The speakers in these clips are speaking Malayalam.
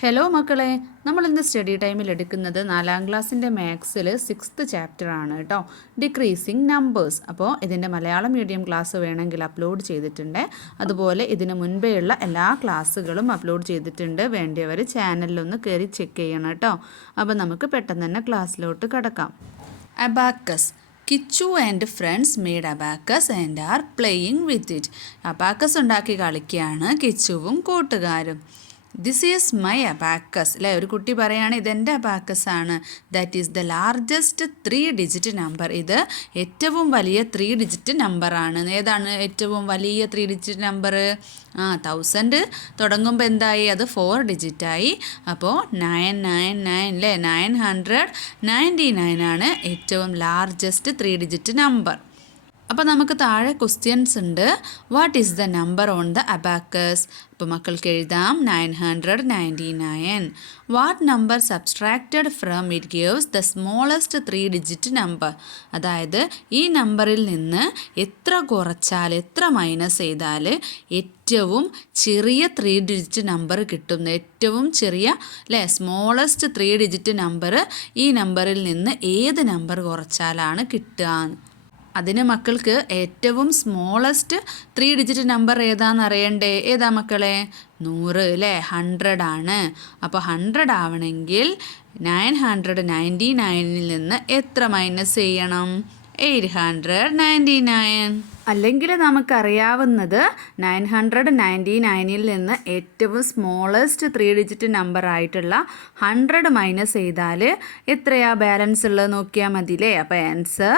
ഹലോ മക്കളെ, നമ്മൾ ഇന്ന് സ്റ്റഡി ടൈമിൽ എടുക്കുന്നത് 4ാം ക്ലാസ്സിൻ്റെ മാത്സിൽ 6th ചാപ്റ്റർ ആണ് കേട്ടോ, ഡിക്രീസിങ് നമ്പേഴ്സ്. അപ്പോൾ ഇതിൻ്റെ മലയാളം മീഡിയം ക്ലാസ് വേണമെങ്കിൽ അപ്ലോഡ് ചെയ്തിട്ടുണ്ട്. അതുപോലെ ഇതിന് മുൻപേ ഉള്ള എല്ലാ ക്ലാസ്സുകളും അപ്ലോഡ് ചെയ്തിട്ടുണ്ട്. വേണ്ടിയവർ ചാനലിലൊന്ന് കയറി ചെക്ക് ചെയ്യണം കേട്ടോ. അപ്പോൾ നമുക്ക് പെട്ടെന്ന് തന്നെ ക്ലാസ്സിലോട്ട് കിടക്കാം. Abacus. Kichu and friends made abacus and are playing with it. Abacus ഉണ്ടാക്കി കളിക്കുകയാണ് കിച്ചുവും കൂട്ടുകാരും. This is my abacus. അല്ലേ, ഒരു കുട്ടി പറയുകയാണ് ഇതെൻ്റെ അബാക്കസ് ആണ്. That is the largest 3 digit number. ഇത് ഏറ്റവും വലിയ 3 ഡിജിറ്റ് നമ്പറാണ്. ഏതാണ് ഏറ്റവും വലിയ 3 ഡിജിറ്റ് നമ്പർ? 1000 തുടങ്ങുമ്പോൾ എന്തായി? അത് 4 ഡിജിറ്റായി. അപ്പോൾ 999 അല്ലേ, 999 ആണ് ഏറ്റവും ലാർജസ്റ്റ് 3 ഡിജിറ്റ് നമ്പർ. അപ്പോൾ നമുക്ക് താഴെ ക്വസ്റ്റ്യൻസ് ഉണ്ട്. What is the number on the abacus? അപ്പോൾ മക്കൾക്ക് എഴുതാം 999. What number subtracted from it gives the smallest 3 digit number? അതായത് ഈ നമ്പറിൽ നിന്ന് എത്ര കുറച്ചാൽ, എത്ര മൈനസ് ചെയ്താൽ ഏറ്റവും ചെറിയ 3 ഡിജിറ്റ് നമ്പർ കിട്ടും. ഏറ്റവും ചെറിയ അല്ലേ, സ്മോളസ്റ്റ് 3 ഡിജിറ്റ് നമ്പർ ഈ നമ്പറിൽ നിന്ന് ഏത് നമ്പർ കുറച്ചാലാണ് കിട്ടുക? അതിന് മക്കൾക്ക് ഏറ്റവും സ്മോളസ്റ്റ് 3 ഡിജിറ്റ് നമ്പർ ഏതാണെന്ന് അറിയണ്ടേ? ഏതാ മക്കളെ? 100 അല്ലേ, 100 ആണ്. അപ്പോൾ 100 ആവണമെങ്കിൽ 999 നിന്ന് എത്ര മൈനസ് ചെയ്യണം? 899. അല്ലെങ്കിൽ നമുക്കറിയാവുന്നത് 999 നിന്ന് ഏറ്റവും സ്മോളസ്റ്റ് 3 ഡിജിറ്റ് നമ്പർ ആയിട്ടുള്ള 100 മൈനസ് ചെയ്താൽ എത്രയാ ബാലൻസ് ഉള്ളത് നോക്കിയാൽ മതിയില്ലേ. അപ്പോൾ answer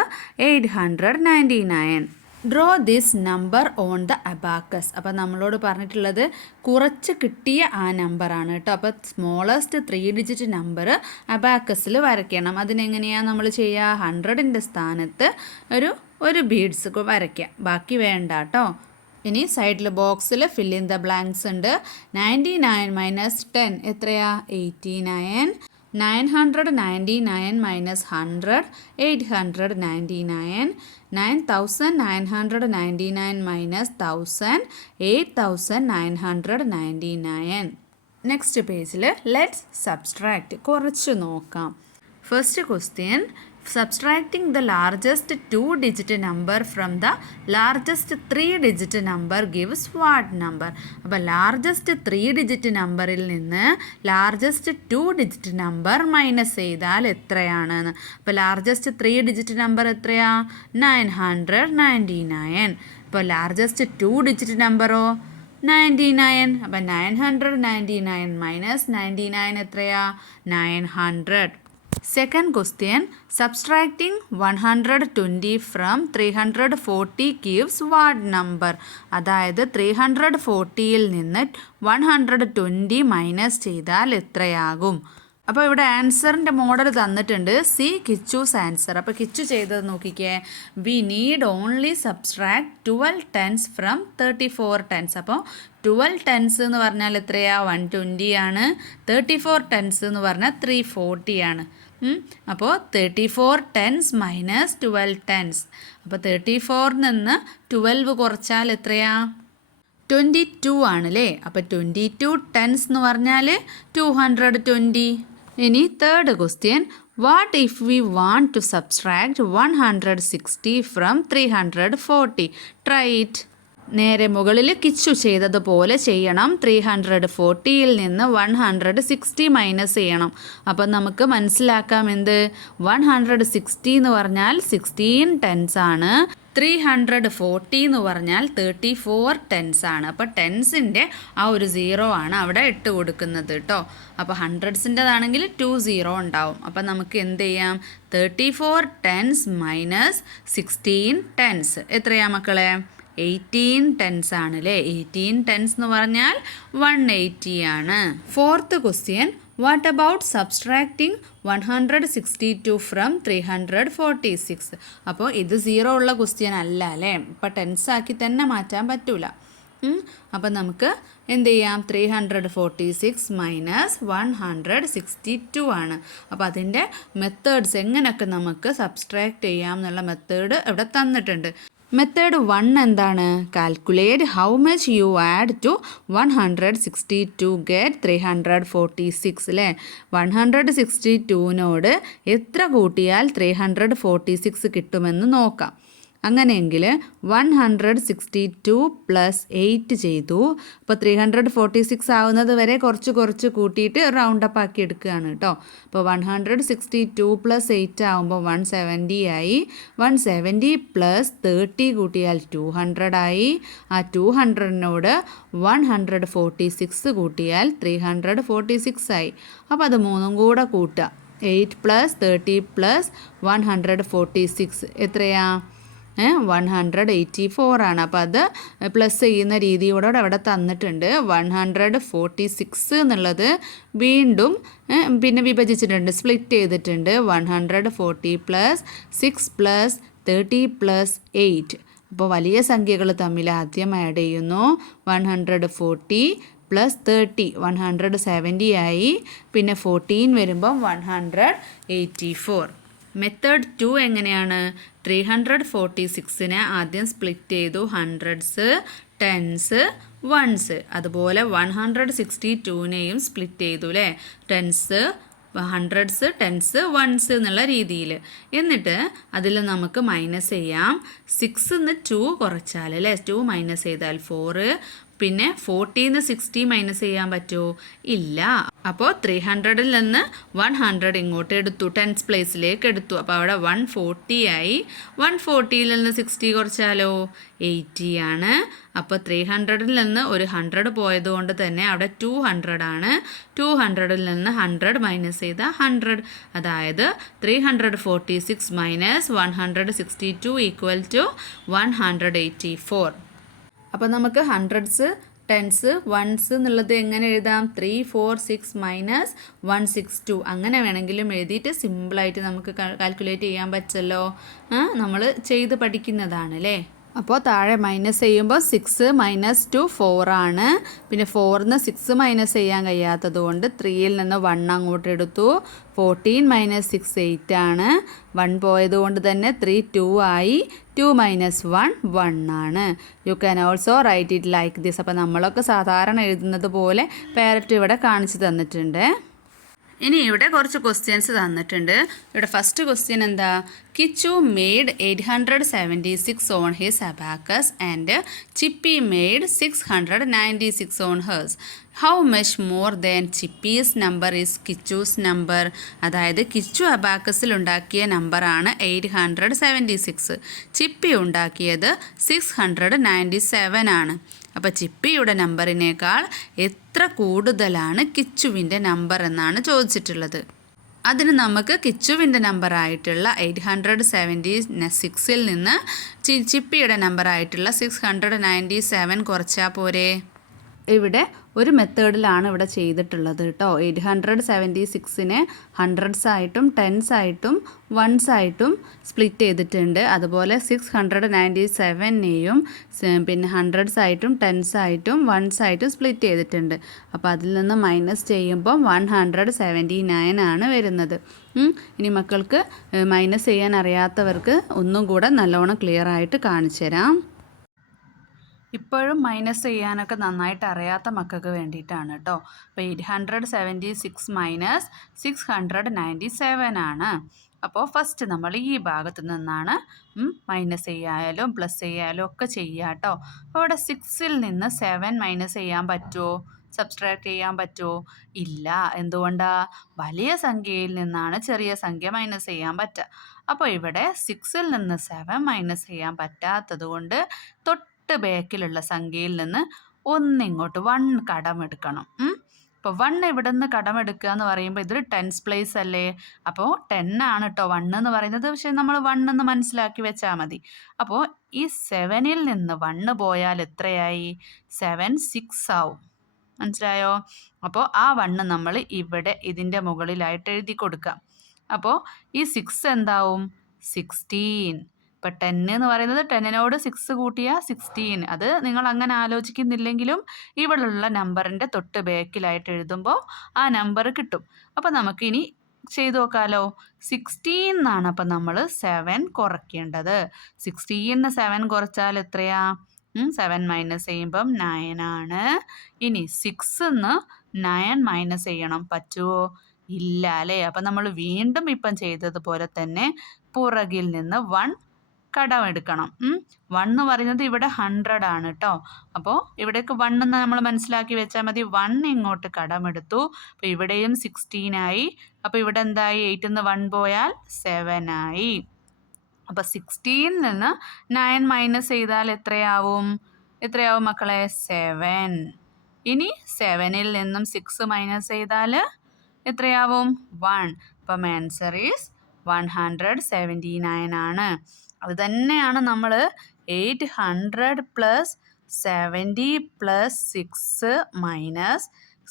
899. Draw this number on the abacus. അപ്പോൾ നമ്മളോട് പറഞ്ഞിട്ടുള്ളത് കുറച്ച് കിട്ടിയ ആ നമ്പറാണ് കേട്ടോ. അപ്പോൾ സ്മോളസ്റ്റ് 3 ഡിജിറ്റ് നമ്പർ അബാക്കസിൽ വരയ്ക്കണം. അതിനെങ്ങനെയാണ് നമ്മൾ ചെയ്യുക? 100ൻ്റെ സ്ഥാനത്ത് ഒരു ബീഡ്സ് വരയ്ക്കുക, ബാക്കി വേണ്ട കേട്ടോ. ഇനി സൈഡിൽ ബോക്സിൽ ഫിൽ ഇൻ ദ ബ്ലാങ്ക്സ് ഉണ്ട്. 99 മൈനസ് 10 എത്രയാ? 89. 999 മൈനസ് 100 899. 9999 മൈനസ് 1000 8999. നെക്സ്റ്റ് പേജിൽ ലെറ്റ്സ് സബ്സ്ട്രാക്റ്റ്, കുറച്ച് നോക്കാം. First question, subtracting the largest 2 digit number from the largest 3 digit number gives what number? അപ്പോൾ ലാർജസ്റ്റ് 3 ഡിജിറ്റ് നമ്പറിൽ നിന്ന് ലാർജസ്റ്റ് 2 ഡിജിറ്റ് നമ്പർ മൈനസ് ചെയ്താൽ എത്രയാണെന്ന്. അപ്പോൾ ലാർജസ്റ്റ് 3 ഡിജിറ്റ് നമ്പർ എത്രയാ? 999. അപ്പോൾ ലാർജസ്റ്റ് 2 ഡിജിറ്റ് നമ്പറോ? 99. അപ്പോൾ 999 മൈനസ് 99 എത്രയാ? 900. Second question, subtracting 120 from 340 gives what number? അതായത് 340ൽ നിന്ന് 120 മൈനസ് ചെയ്താൽ എത്രയാകും? അപ്പോൾ ഇവിടെ ആൻസറിൻ്റെ മോഡൽ തന്നിട്ടുണ്ട്. C Kichus answer. അപ്പോൾ കിച്ചു ചെയ്തത് നോക്കിക്കേ. We need only subtract 12 tens from 34 tens. അപ്പോൾ 12 tens എന്ന് പറഞ്ഞാൽ എത്രയാ? 120 ആണ്. 34 tens എന്ന് പറഞ്ഞാൽ 340 ആണ്. അപ്പോൾ 34 tens മൈനസ് 12 tens. അപ്പോൾ 34 നിന്ന് 12 കുറച്ചാൽ എത്രയാ? 22 ആണല്ലേ. അപ്പോൾ 22 tens എന്ന് പറഞ്ഞാൽ 220. ഇനി third question, what if we want to subtract 160 from 340? Try it. നേരെ മുകളിൽ കിച്ചു ചെയ്തതുപോലെ ചെയ്യണം. 340ൽ നിന്ന് 160 മൈനസ് ചെയ്യണം. അപ്പം നമുക്ക് മനസ്സിലാക്കാം എന്ത്? 160 എന്ന് പറഞ്ഞാൽ 16 tens ആണ്. 340 എന്ന് പറഞ്ഞാൽ 34 tens ആണ്. അപ്പോൾ ടെൻസിൻ്റെ ആ ഒരു 0 ആണ് അവിടെ ഇട്ട് കൊടുക്കുന്നത് കേട്ടോ. അപ്പോൾ ഹൺഡ്രഡ്സിൻ്റെതാണെങ്കിൽ 20 ഉണ്ടാവും. അപ്പോൾ നമുക്ക് എന്ത് ചെയ്യാം? 34 tens മൈനസ് 16 tens എത്രയാ മക്കളെ? 18 tens ആണല്ലേ. 18 tens എന്ന് പറഞ്ഞാൽ 180 ആണ്. Fourth question, what about subtracting 162 from 346? അപ്പോൾ ഇത് 0 ഉള്ള ക്വസ്റ്റ്യൻ അല്ല അല്ലേ. ഇപ്പോൾ ടെൻസ് ആക്കി തന്നെ മാറ്റാൻ പറ്റൂല. അപ്പം നമുക്ക് എന്ത് ചെയ്യാം? 346 മൈനസ് 162 ആണ്. അപ്പോൾ അതിൻ്റെ മെത്തേഡ്സ് എങ്ങനെയൊക്കെ നമുക്ക് സബ്സ്ട്രാക്റ്റ് ചെയ്യാം എന്നുള്ള മെത്തേഡ് ഇവിടെ തന്നിട്ടുണ്ട്. മെത്തേഡ് 1 എന്താണ്? Calculate how much you add to 162 get 346 അല്ലേ? 162നോട് എത്ര കൂട്ടിയാൽ 346 കിട്ടുമെന്ന് നോക്കാം. അങ്ങനെയെങ്കിൽ 162 പ്ലസ് 8 ചെയ്തു. അപ്പോൾ 346 ആവുന്നത് വരെ കുറച്ച് കൂട്ടിയിട്ട് റൗണ്ട് അപ്പ് ആക്കി എടുക്കുകയാണ് കേട്ടോ. അപ്പോൾ 162 പ്ലസ് 8 ആവുമ്പോൾ 170 ആയി. 170 പ്ലസ് 30 കൂട്ടിയാൽ 200 ആയി. ആ 200നോട് 146 കൂട്ടിയാൽ 346 ആയി. അപ്പോൾ അത് മൂന്നും കൂടെ കൂട്ടുക. 8 പ്ലസ് 30 പ്ലസ് 146 എത്രയാ? 184 ആണ്. അപ്പോൾ അത് പ്ലസ് ചെയ്യുന്ന രീതിയോടെ അവിടെ തന്നിട്ടുണ്ട്. 146 എന്നുള്ളത് വീണ്ടും പിന്നെ വിഭജിച്ചിട്ടുണ്ട്, സ്പ്ലിറ്റ് ചെയ്തിട്ടുണ്ട്. 140 പ്ലസ് 6 പ്ലസ് 30 പ്ലസ് 8. അപ്പോൾ വലിയ സംഖ്യകൾ തമ്മിൽ ആദ്യം ആഡ് ചെയ്യുന്നു. 140 പ്ലസ് 30 170 ആയി. പിന്നെ 14 വരുമ്പം 184. മെത്തേഡ് 2 എങ്ങനെയാണ്? 346നെ ആദ്യം സ്പ്ലിറ്റ് ചെയ്തു. Hundreds, tens, ones. അതുപോലെ 162നെയും സ്പ്ലിറ്റ് ചെയ്തു അല്ലേ? ടെൻസ്, ഹൺഡ്രഡ്സ്, ടെൻസ്, വൺസ് എന്നുള്ള രീതിയിൽ. എന്നിട്ട് അതിൽ നമുക്ക് മൈനസ് ചെയ്യാം. 6ന്ന് 2 കുറച്ചാൽ അല്ലേ? 2 മൈനസ് ചെയ്താൽ 4. പിന്നെ 40ന്ന് 60 മൈനസ് ചെയ്യാൻ പറ്റുമോ? ഇല്ല. അപ്പോൾ 300ൽ നിന്ന് 100 ഇങ്ങോട്ട് എടുത്തു, ടെൻസ് പ്ലേസിലേക്ക് എടുത്തു. അപ്പോൾ അവിടെ 140 ആയി. 140ൽ നിന്ന് 60 കുറച്ചാലോ? 80 ആണ്. അപ്പോൾ 300ൽ നിന്ന് ഒരു 100 പോയതുകൊണ്ട് തന്നെ അവിടെ 200 ആണ്. 200ൽ നിന്ന് 100 മൈനസ് ചെയ്താൽ 100. അതായത് 346 മൈനസ് 162 ഈക്വൽ ടു 184. അപ്പോൾ നമുക്ക് ഹൺഡ്രഡ്സ്, ടെൻസ്, വൺസ് എന്നുള്ളത് എങ്ങനെ എഴുതാം? 3 4 6 മൈനസ് 162 അങ്ങനെ വേണമെങ്കിലും എഴുതിയിട്ട് സിമ്പിളായിട്ട് നമുക്ക് കാൽക്കുലേറ്റ് ചെയ്യാൻ പറ്റുമല്ലോ. നമ്മൾ ചെയ്ത് പഠിക്കുന്നതാണ് അല്ലേ? അപ്പോൾ താഴെ മൈനസ് ചെയ്യുമ്പോൾ 6 മൈനസ് 2 4 ആണ്. പിന്നെ 4ന്ന് 6 മൈനസ് ചെയ്യാൻ കഴിയാത്തത് കൊണ്ട് 3യിൽ നിന്ന് 1 അങ്ങോട്ട് എടുത്തു. 14 മൈനസ് 6 8 ആണ്. 1 പോയത് കൊണ്ട് തന്നെ 3 2 ആയി. 2 മൈനസ് 1 1 ആണ്. You can also write it like this. അപ്പോൾ നമ്മളൊക്കെ സാധാരണ എഴുതുന്നത് പോലെ പാരറ്റ് ഇവിടെ കാണിച്ചു തന്നിട്ടുണ്ട്. ഇനി ഇവിടെ കുറച്ച് ക്വസ്റ്റ്യൻസ് തന്നിട്ടുണ്ട്. ഇവിടെ ഫസ്റ്റ് ക്വസ്റ്റ്യൻ എന്താ? Kichu made 876 on his abacus and Chippi made 696 on hers. How much more than Chippi's number is Kichu's number? അതായത് കിച്ചു അബാക്കസിൽ ഉണ്ടാക്കിയ നമ്പറാണ് 876. ചിപ്പി ഉണ്ടാക്കിയത് 697 ആണ്. അപ്പോൾ ചിപ്പിയുടെ നമ്പറിനേക്കാൾ എത്ര കൂടുതലാണ് കിച്ചുവിൻ്റെ നമ്പർ എന്നാണ് ചോദിച്ചിട്ടുള്ളത്. അതിന് നമുക്ക് കിച്ചുവിൻ്റെ നമ്പറായിട്ടുള്ള 876ൽ നിന്ന് ചിപ്പിയുടെ നമ്പറായിട്ടുള്ള 697 കുറച്ചാൽ പോരെ? ഇവിടെ ഒരു മെത്തേഡിലാണ് ഇവിടെ ചെയ്തിട്ടുള്ളത് കേട്ടോ. 876നെ ഹൺഡ്രഡ്സ് ആയിട്ടും ടെൻസ് ആയിട്ടും വൺസ് ആയിട്ടും സ്പ്ലിറ്റ് ചെയ്തിട്ടുണ്ട്. അതുപോലെ 697നെയും പിന്നെ ഹൺഡ്രഡ്സ് ആയിട്ടും ടെൻസ് ആയിട്ടും വൺസ് ആയിട്ടും സ്പ്ലിറ്റ് ചെയ്തിട്ടുണ്ട്. അപ്പോൾ അതിൽ നിന്ന് മൈനസ് ചെയ്യുമ്പോൾ 179 ആണ് വരുന്നത്. ഇനി മക്കൾക്ക് മൈനസ് ചെയ്യാൻ അറിയാത്തവർക്ക് ഒന്നും കൂടെ നല്ലോണം ക്ലിയർ ആയിട്ട് കാണിച്ചു തരാം. ഇപ്പോഴും മൈനസ് ചെയ്യാനൊക്കെ നന്നായിട്ട് അറിയാത്ത മക്കൾക്ക് വേണ്ടിയിട്ടാണ് കേട്ടോ. അപ്പോൾ 876 മൈനസ് 697 ആണ്. അപ്പോൾ ഫസ്റ്റ് നമ്മൾ ഈ ഭാഗത്ത് നിന്നാണ് മൈനസ് ചെയ്യായാലും പ്ലസ് ചെയ്യായാലും ഒക്കെ ചെയ്യുക കേട്ടോ. അപ്പോൾ ഇവിടെ 6ൽ നിന്ന് 7 മൈനസ് ചെയ്യാൻ പറ്റുമോ? സബ്സ്ട്രാക്ട് ചെയ്യാൻ പറ്റുമോ? ഇല്ല. എന്തുകൊണ്ടാണ്? വലിയ സംഖ്യയിൽ നിന്നാണ് ചെറിയ സംഖ്യ മൈനസ് ചെയ്യാൻ പറ്റുക. അപ്പോൾ ഇവിടെ 6ൽ നിന്ന് 7 മൈനസ് ചെയ്യാൻ പറ്റാത്തത് കൊണ്ട് ബാക്കിലുള്ള സംഖ്യയിൽ നിന്ന് ഒന്നിങ്ങോട്ട് 1 കടമെടുക്കണം. അപ്പോൾ 1 ഇവിടെ നിന്ന് കടമെടുക്കുക എന്ന് പറയുമ്പോൾ ഇതൊരു ടെൻസ് പ്ലേസ് അല്ലേ? അപ്പോൾ 10 ആണ് കേട്ടോ 1 എന്ന് പറയുന്നത്. പക്ഷേ നമ്മൾ 1 എന്ന് മനസ്സിലാക്കി വെച്ചാൽ മതി. അപ്പോൾ ഈ 7ൽ നിന്ന് 1 പോയാൽ എത്രയായി? 7 6 ആവും. മനസ്സിലായോ? അപ്പോൾ ആ 1 നമ്മൾ ഇവിടെ ഇതിൻ്റെ മുകളിലായിട്ട് എഴുതി കൊടുക്കാം. അപ്പോൾ ഈ 6 എന്താവും? 16. ഇപ്പം 10 എന്ന് പറയുന്നത് 10നോട് 6 കൂട്ടിയാൽ 16. അത് നിങ്ങൾ അങ്ങനെ ആലോചിക്കുന്നില്ലെങ്കിലും ഇവിടെയുള്ള നമ്പറിൻ്റെ തൊട്ട് ബാക്കിലായിട്ട് എഴുതുമ്പോൾ ആ നമ്പർ കിട്ടും. അപ്പോൾ നമുക്കിനി ചെയ്ത് നോക്കാമല്ലോ. 16 എന്നാണ് അപ്പം നമ്മൾ 7 കുറയ്ക്കേണ്ടത്. 16 7 കുറച്ചാൽ എത്രയാ? 7 മൈനസ് ചെയ്യുമ്പം 9 ആണ്. ഇനി 6 9 മൈനസ് ചെയ്യണം. പറ്റുമോ? ഇല്ല അല്ലേ? അപ്പം നമ്മൾ വീണ്ടും ഇപ്പം ചെയ്തതുപോലെ തന്നെ പുറകിൽ നിന്ന് 1 കടമെടുക്കണം. 1 എന്ന് പറയുന്നത് ഇവിടെ 100 ആണ് കേട്ടോ. അപ്പോൾ ഇവിടേക്ക് 1 എന്ന് നമ്മൾ മനസ്സിലാക്കി വെച്ചാൽ മതി. 1 ഇങ്ങോട്ട് കടമെടുത്തു. അപ്പോൾ ഇവിടെയും 16 ആയി. അപ്പോൾ ഇവിടെ എന്തായി? 8 നിന്ന് 1 പോയാൽ 7 ആയി. അപ്പോൾ 16 നിന്ന് 9 മൈനസ് ചെയ്താൽ എത്രയാവും മക്കളെ? 7. ഇനി 7ൽ നിന്നും 6 മൈനസ് ചെയ്താൽ എത്രയാവും? 1. അപ്പം ആൻസർ ഈസ് 179 ആണ്. അത് തന്നെയാണ് നമ്മൾ 800 പ്ലസ് 70 പ്ലസ് 6 മൈനസ്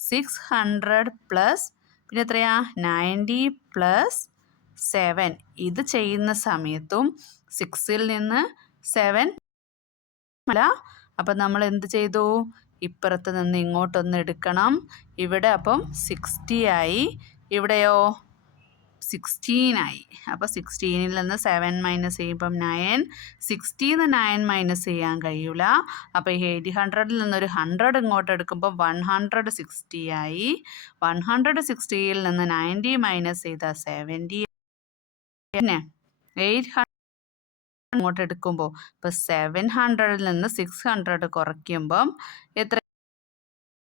600 പ്ലസ് പിന്നെ എത്രയാ? 90 പ്ലസ് 7 ഇത് ചെയ്യുന്ന സമയത്തും 6ൽ നിന്ന് 7 അല്ല. അപ്പം നമ്മൾ എന്ത് ചെയ്തു? ഇപ്പുറത്ത് നിന്ന് ഇങ്ങോട്ടൊന്ന് എടുക്കണം. ഇവിടെ അപ്പം 60 ആയി. ഇവിടെയോ 16 ആയി. അപ്പോൾ 16ൽ നിന്ന് 7 മൈനസ് ചെയ്യുമ്പം 9. 60ൽ നിന്ന് 9 മൈനസ് ചെയ്യാൻ കഴിയില്ല. അപ്പോൾ 800ൽ നിന്നൊരു 100 ഇങ്ങോട്ട് എടുക്കുമ്പോൾ 160 ആയി. 160ൽ നിന്ന് 90 മൈനസ് ചെയ്താൽ 70. പിന്നെ 800 ഇങ്ങോട്ട് എടുക്കുമ്പോൾ ഇപ്പോൾ 700ൽ നിന്ന് 600 കുറയ്ക്കുമ്പം എത്ര?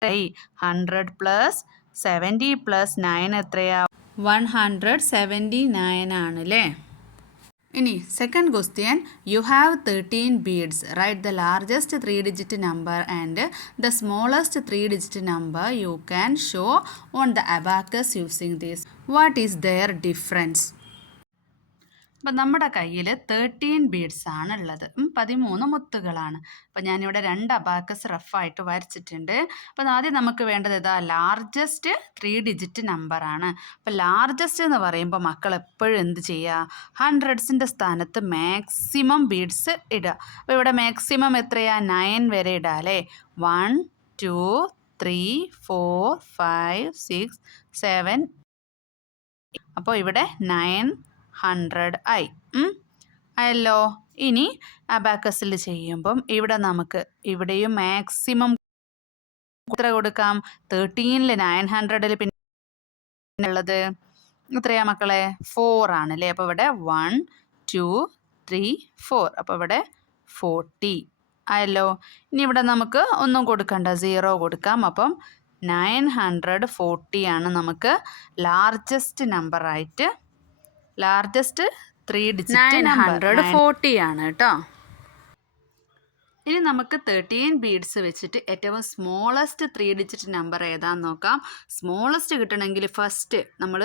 100 പ്ലസ് 70 പ്ലസ് 9 എത്രയാ? 179 ആണ് അല്ലേ? ഇനി second question. You have 13 beads. Write the largest 3-digit number and the smallest 3-digit number you can show on the abacus using this. What is their difference? അപ്പം നമ്മുടെ കയ്യിൽ 13 ബീഡ്സ് ആണ് ഉള്ളത്. 13 മുത്തുകളാണ്. അപ്പം ഞാനിവിടെ 2 അബാക്കസ് റഫായിട്ട് വരച്ചിട്ടുണ്ട്. അപ്പം ആദ്യം നമുക്ക് വേണ്ടത് ഏതാ? ലാർജസ്റ്റ് 3-digit നമ്പറാണ്. അപ്പം ലാർജസ്റ്റ് എന്ന് പറയുമ്പോൾ മക്കൾ എപ്പോഴും എന്ത് ചെയ്യുക? 100ൻ്റെ സ്ഥാനത്ത് മാക്സിമം ബീഡ്സ് ഇടുക. അപ്പോൾ ഇവിടെ മാക്സിമം എത്രയാ? 9 വരെ ഇടുക അല്ലേ? 1 2 3 4 5 6 7. അപ്പോൾ ഇവിടെ 900 ആയി. അല്ലോ. ഇനി അബാക്കസിൽ ചെയ്യുമ്പം ഇവിടെ നമുക്ക് ഇവിടെയും മാക്സിമം എത്ര കൊടുക്കാം? 13ൽ 900ൽ പിന്നെ ഉള്ളത് എത്രയാ മക്കളെ? 4 ആണല്ലേ? അപ്പോൾ ഇവിടെ 1 2 3 4. അപ്പോൾ ഇവിടെ 40 ആയല്ലോ. ഇനി ഇവിടെ നമുക്ക് ഒന്നും കൊടുക്കണ്ട, 0 കൊടുക്കാം. അപ്പം 940 ആണ് നമുക്ക് ലാർജസ്റ്റ് നമ്പറായിട്ട്. ലാർജസ്റ്റ് 3-digit 940 ആണ് കേട്ടോ. ഇനി നമുക്ക് 13 ബീഡ്സ് വെച്ചിട്ട് ഏറ്റവും സ്മോളസ്റ്റ് 3-digit നമ്പർ ഏതാന്ന് നോക്കാം. സ്മോളസ്റ്റ് കിട്ടണമെങ്കിൽ ഫസ്റ്റ് നമ്മൾ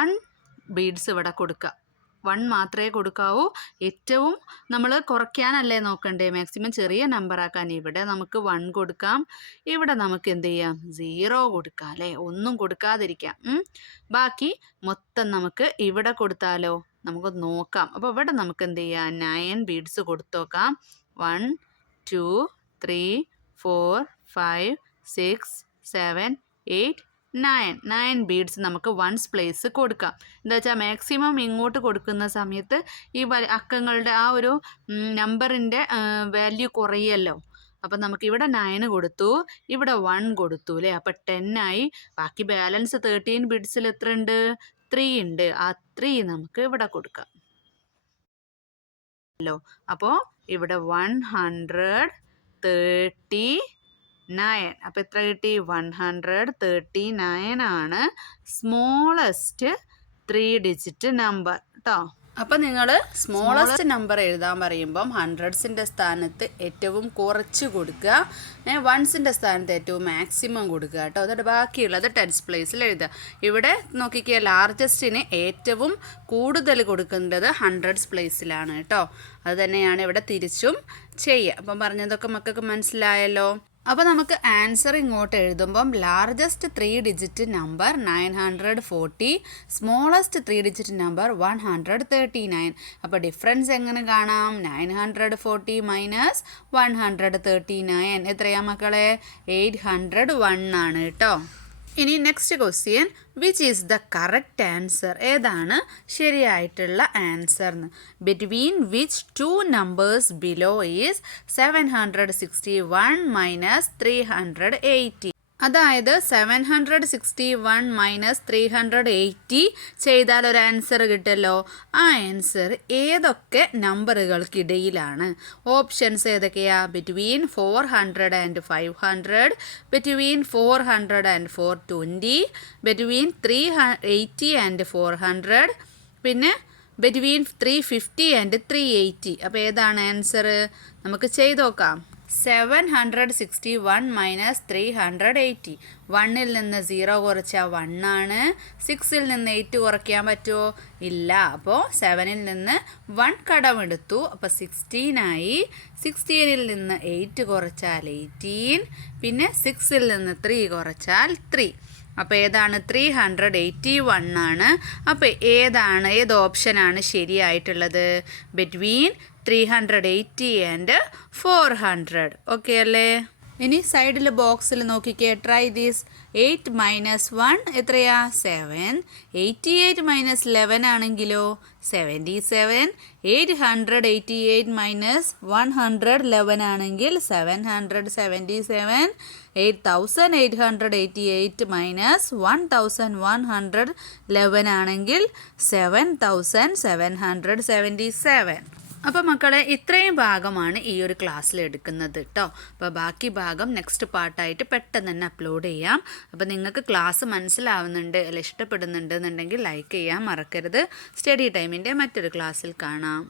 1 ബീഡ്സ് ഇവിടെ കൊടുക്കുക. 1 മാത്രമേ കൊടുക്കാവൂ. ഏറ്റവും നമ്മൾ കുറയ്ക്കാനല്ലേ നോക്കണ്ടേ? മാക്സിമം ചെറിയ നമ്പറാക്കാൻ. ഇവിടെ നമുക്ക് 1 കൊടുക്കാം. ഇവിടെ നമുക്ക് എന്ത് ചെയ്യാം? 0 കൊടുക്കാം അല്ലേ? ഒന്നും കൊടുക്കാതിരിക്കാം. ബാക്കി മൊത്തം നമുക്ക് ഇവിടെ കൊടുത്താലോ? നമുക്ക് നോക്കാം. അപ്പോൾ ഇവിടെ നമുക്ക് എന്ത് ചെയ്യാം? 9 ബീഡ്സ് കൊടുത്തു നോക്കാം. 1 2 3 4 5 6 7 8 9 ബീഡ്സ് നമുക്ക് 1's പ്ലേസ് കൊടുക്കാം. എന്താ വെച്ചാൽ മാക്സിമം ഇങ്ങോട്ട് കൊടുക്കുന്ന സമയത്ത് ഈ അക്കങ്ങളുടെ ആ ഒരു നമ്പറിൻ്റെ വാല്യൂ കുറയല്ലോ. അപ്പം നമുക്ക് ഇവിടെ 9 കൊടുത്തു, ഇവിടെ 1 കൊടുത്തു അല്ലേ? അപ്പം 10 ആയി. ബാക്കി ബാലൻസ് 13 ബീഡ്സിൽ എത്ര ഉണ്ട്? 3 ഉണ്ട്. ആ 3 നമുക്ക് ഇവിടെ കൊടുക്കാം. അപ്പോൾ ഇവിടെ 139. അപ്പോൾ എത്ര കിട്ടി? 139 ആണ് സ്മോളസ്റ്റ് 3-digit നമ്പർ കേട്ടോ. അപ്പം നിങ്ങൾ സ്മോളസ്റ്റ് നമ്പർ എഴുതാൻ പറയുമ്പം 100ൻ്റെ സ്ഥാനത്ത് ഏറ്റവും കുറച്ച് കൊടുക്കുക, 1ൻ്റെ സ്ഥാനത്ത് ഏറ്റവും മാക്സിമം കൊടുക്കുക കേട്ടോ. എന്നിട്ട് ബാക്കിയുള്ളത് 10's പ്ലേസിൽ എഴുതുക. ഇവിടെ നോക്കിക്കുക, ലാർജസ്റ്റിന് ഏറ്റവും കൂടുതൽ കൊടുക്കേണ്ടത് 100's പ്ലേസിലാണ് കേട്ടോ. അത് തന്നെയാണ് ഇവിടെ തിരിച്ചും ചെയ്യുക. അപ്പം പറഞ്ഞതൊക്കെ മക്കൾക്ക് മനസ്സിലായല്ലോ. അപ്പോൾ നമുക്ക് ആൻസർ ഇങ്ങോട്ട് എഴുതുമ്പം largest 3-digit number 940, smallest 3-digit number 139. അപ്പോൾ ഡിഫറൻസ് എങ്ങനെ കാണാം? 940 മൈനസ് 139 എത്രയാ മക്കളെ? 801 ആണ് കേട്ടോ. ഇനി next question which is the correct answer? ഏതാണ് ശരിയായിട്ടുള്ള ആൻസർ എന്ന്? Between which two numbers below is 761 minus 380. അതായത് 761 മൈനസ് 380 ചെയ്താൽ ഒരു ആൻസർ കിട്ടുമല്ലോ. ആ ആൻസർ ഏതൊക്കെ നമ്പറുകൾക്കിടയിലാണ്? ഓപ്ഷൻസ് ഏതൊക്കെയാ? Between 400 and 500, between 400 and 420, between 380 and 400, പിന്നെ ബിറ്റ്വീൻ 350 ആൻഡ് 380. അപ്പോൾ ഏതാണ് ആൻസർ? നമുക്ക് ചെയ്ത് നോക്കാം. 761 മൈനസ് 380. 1ൽ നിന്ന് 0 കുറച്ചാൽ 1 ആണ്. 6ൽ നിന്ന് 8 കുറയ്ക്കാൻ പറ്റുമോ? ഇല്ല. അപ്പോൾ 7ൽ നിന്ന് 1 കടമെടുത്തു, അപ്പോൾ 16 ആയി. 16ൽ നിന്ന് 8 കുറച്ചാൽ 18, പിന്നെ 6ൽ നിന്ന് 3 കുറച്ചാൽ 3. അപ്പോൾ ഏതാണ്? 381 ആണ്. അപ്പോൾ ഏത് ഓപ്ഷനാണ് ശരിയായിട്ടുള്ളത്? Between 380 and 400. ഓക്കെ അല്ലേ? ഇനി സൈഡിൽ ബോക്സിൽ നോക്കിക്കേ. Try this. 8 മൈനസ് 1 എത്രയാ? 7. 88 മൈനസ് 11 ആണെങ്കിലോ? 77. 888 മൈനസ് 111 ആണെങ്കിൽ 777. 8888 മൈനസ് 1111 ആണെങ്കിൽ 7777. അപ്പോൾ മക്കളെ, ഇത്രയും ഭാഗമാണ് ഈ ഒരു ക്ലാസ്സിൽ എടുക്കുന്നത് കേട്ടോ. അപ്പോൾ ബാക്കി ഭാഗം നെക്സ്റ്റ് പാർട്ടായിട്ട് പെട്ടെന്ന് തന്നെ അപ്ലോഡ് ചെയ്യാം. അപ്പോൾ നിങ്ങൾക്ക് ക്ലാസ് മനസ്സിലാവുന്നുണ്ട് അല്ല ഇഷ്ടപ്പെടുന്നുണ്ട് എന്നുണ്ടെങ്കിൽ ലൈക്ക് ചെയ്യാൻ മറക്കരുത്. സ്റ്റഡി ടൈമിൻ്റെ മറ്റൊരു ക്ലാസ്സിൽ കാണാം.